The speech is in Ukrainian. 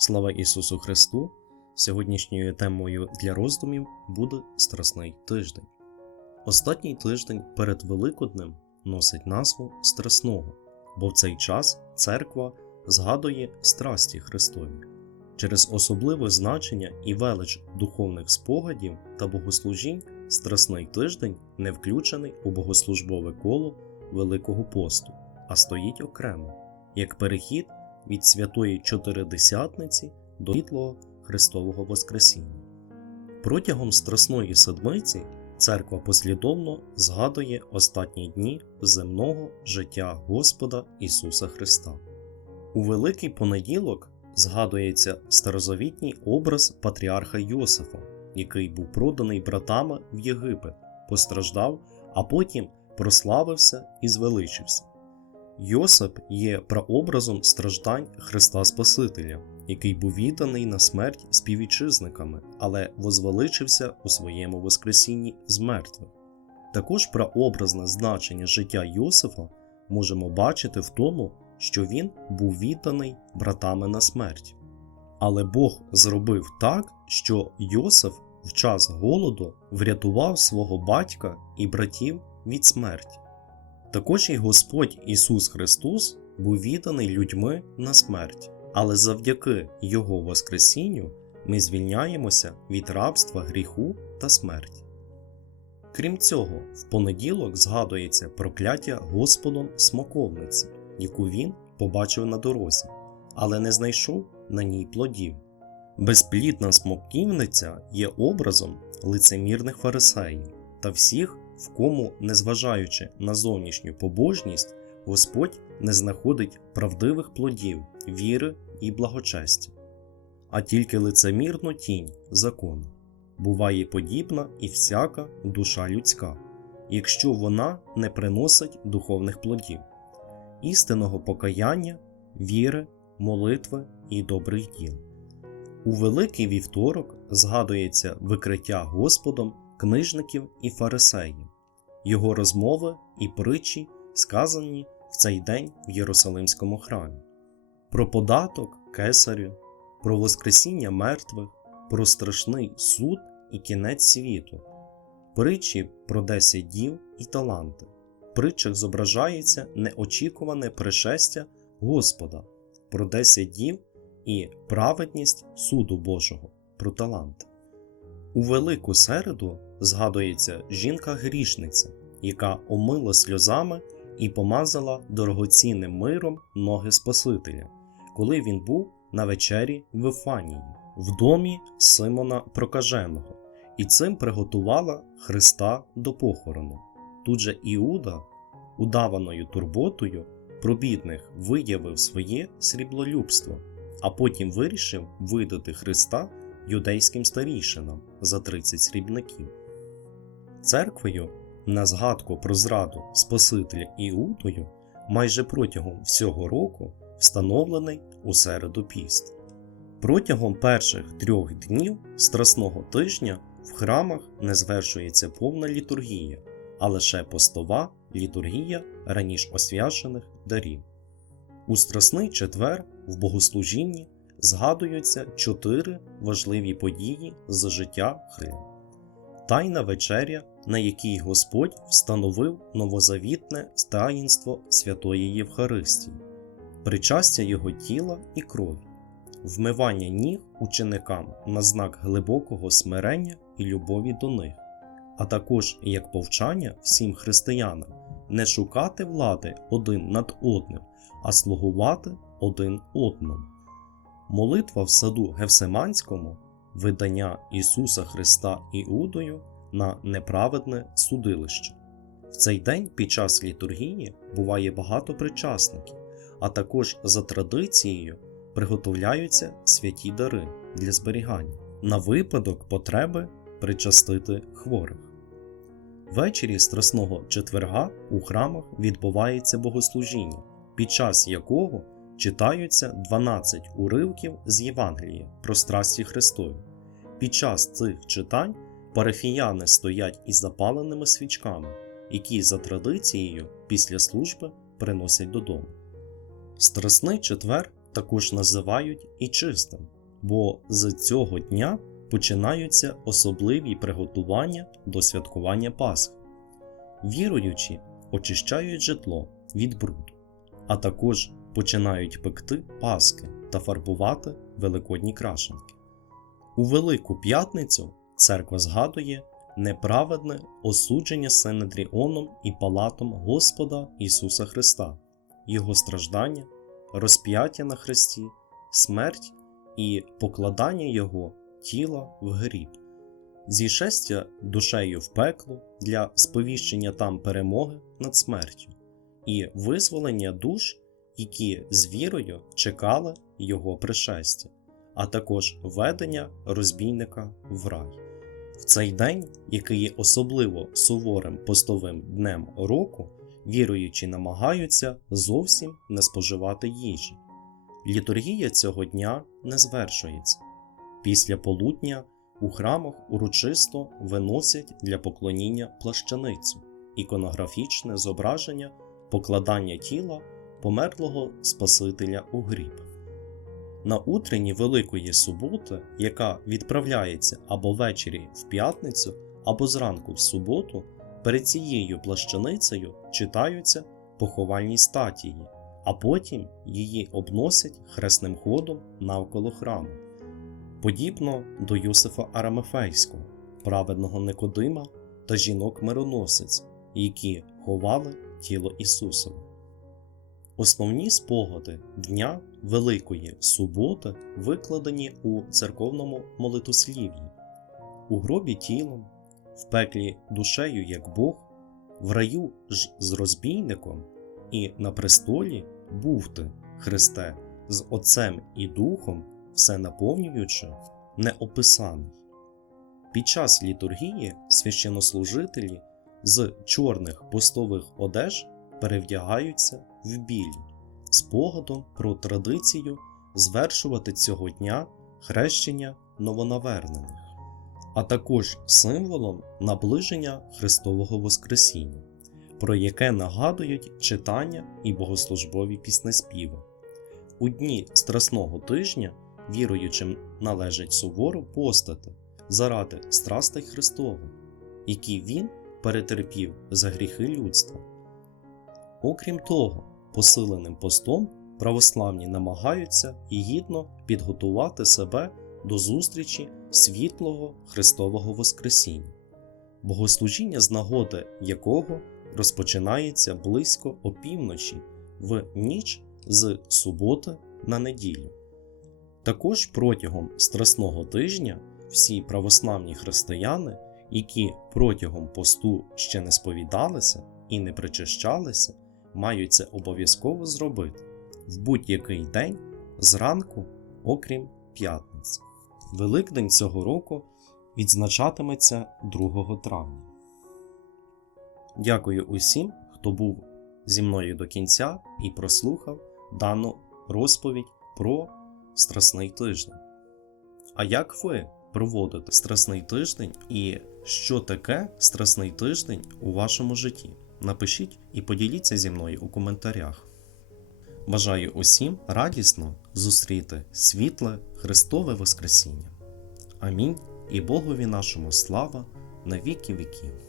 Слава Ісусу Христу! Сьогоднішньою темою для роздумів буде Страсний тиждень. Останній тиждень перед Великоднем носить назву Страсного, бо в цей час церква згадує страсті Христові. Через особливе значення і велич духовних спогадів та богослужінь Страсний тиждень не включений у богослужбове коло Великого посту, а стоїть окремо, як перехід від святої Чотиридесятниці до світлого Христового Воскресіння. Протягом Страсної Седмиці церква послідовно згадує останні дні земного життя Господа Ісуса Христа. У Великий понеділок згадується старозавітній образ патріарха Йосифа, який був проданий братами в Єгипет, постраждав, а потім прославився і звеличився. Йосип є прообразом страждань Христа Спасителя, який був відданий на смерть співвітчизниками, але возвеличився у своєму Воскресінні з мертвих. Також прообразне значення життя Йосифа можемо бачити в тому, що він був відданий братами на смерть. Але Бог зробив так, що Йосиф в час голоду врятував свого батька і братів від смерті. Також і Господь Ісус Христос був відданий людьми на смерть, але завдяки Його Воскресінню ми звільняємося від рабства гріху та смерті. Крім цього, в понеділок згадується прокляття Господом смоковниці, яку він побачив на дорозі, але не знайшов на ній плодів. Безплідна смоківниця є образом лицемірних фарисеїв та всіх, в кому, незважаючи на зовнішню побожність, Господь не знаходить правдивих плодів, віри і благочестя, а тільки лицемірну тінь закону. Буває подібна і всяка душа людська, якщо вона не приносить духовних плодів, істинного покаяння, віри, молитви і добрих діл. У Великий вівторок згадується викриття Господом книжників і фарисеїв, його розмови і притчі, сказані в цей день в Єрусалимському храмі, про податок кесарю, про Воскресіння мертвих, про страшний суд і кінець світу, притчі про десять дів і таланти. В притчах зображається неочікуване пришестя Господа, про десять дів і праведність суду Божого, про таланти. У Велику середу згадується жінка-грішниця, яка омила сльозами і помазала дорогоцінним миром ноги Спасителя, коли він був на вечері в Ефанії, в домі Симона Прокаженого, і цим приготувала Христа до похорону. Тут же Іуда, удаваною турботою, про бідних виявив своє сріблолюбство, а потім вирішив видати Христа юдейським старійшинам за 30 срібників. Церквою на згадку про зраду Спасителя Іудою майже протягом всього року встановлений у середу піст. Протягом перших трьох днів Страсного тижня в храмах не звершується повна літургія, а лише постова літургія раніше освячених дарів. У Страсний четвер в богослужінні згадуються чотири важливі події з життя Христа. Тайна вечеря, на якій Господь встановив новозавітне таїнство Святої Євхаристії, причастя Його тіла і крові, вмивання ніг ученикам на знак глибокого смирення і любові до них, а також як повчання всім християнам не шукати влади один над одним, а слугувати один одному. Молитва в саду Гевсиманському видання Ісуса Христа Іудою на неправедне судилище. В цей день під час літургії буває багато причасників, а також за традицією приготовляються святі дари для зберігання на випадок потреби причастити хворих. Ввечері Страсного четверга у храмах відбувається богослужіння, під час якого читаються 12 уривків з Євангелія про страсті Христові. Під час цих читань парафіяни стоять із запаленими свічками, які за традицією після служби приносять додому. Страсний четвер також називають і чистим, бо з цього дня починаються особливі приготування до святкування Пасхи. Віруючі очищають житло від бруду, а також починають пекти паски та фарбувати великодні крашенки. У Велику П'ятницю церква згадує неправедне осудження Синедріоном і палатом Господа Ісуса Христа, Його страждання, розп'яття на хресті, смерть і покладання Його тіла в гріб, зішестя душею в пекло для сповіщення там перемоги над смертю, і визволення душ, які з вірою чекали Його пришестя, а також ведення розбійника в рай. В цей день, який є особливо суворим постовим днем року, віруючі намагаються зовсім не споживати їжі. Літургія цього дня не звершується. Після полудня у храмах урочисто виносять для поклоніння плащаницю, іконографічне зображення покладання тіла померлого Спасителя у гріб. На утренні Великої суботи, яка відправляється або ввечері в п'ятницю, або зранку в суботу, перед цією плащаницею читаються поховальні статії, а потім її обносять хресним ходом навколо храму. Подібно до Йосифа Арамефейського, праведного Никодима та жінок-мироносиць, які ховали тіло Ісусове. Основні спогади Дня Великої Суботи викладені у церковному молитослів'ї, у гробі тілом, в пеклі душею як Бог, в раю ж з розбійником, і на престолі був ти, Христе, з Отцем і Духом, все наповнюючи, неописаний. Під час літургії священнослужителі з чорних постових одеж перевдягаються в білі, спогадом про традицію звершувати цього дня хрещення новонавернених, а також символом наближення Христового Воскресіння, про яке нагадують читання і богослужбові піснеспіви. У дні Страсного тижня віруючим належить суворо постати заради страстей Христових, які Він перетерпів за гріхи людства. Окрім того, посиленим постом православні намагаються і гідно підготувати себе до зустрічі світлого Христового Воскресіння, богослужіння з нагоди якого розпочинається близько опівночі в ніч з суботи на неділю. Також протягом Страсного тижня всі православні християни, які протягом посту ще не сповідалися і не причащалися, мають це обов'язково зробити в будь-який день зранку, окрім п'ятниці. Великдень цього року відзначатиметься 2 травня. Дякую усім, хто був зі мною до кінця і прослухав дану розповідь про Страсний тиждень. А як ви проводите Страсний тиждень і що таке Страсний тиждень у вашому житті? Напишіть і поділіться зі мною у коментарях. Бажаю усім радісно зустріти світле Христове Воскресіння. Амінь і Богові нашому слава на віки віків.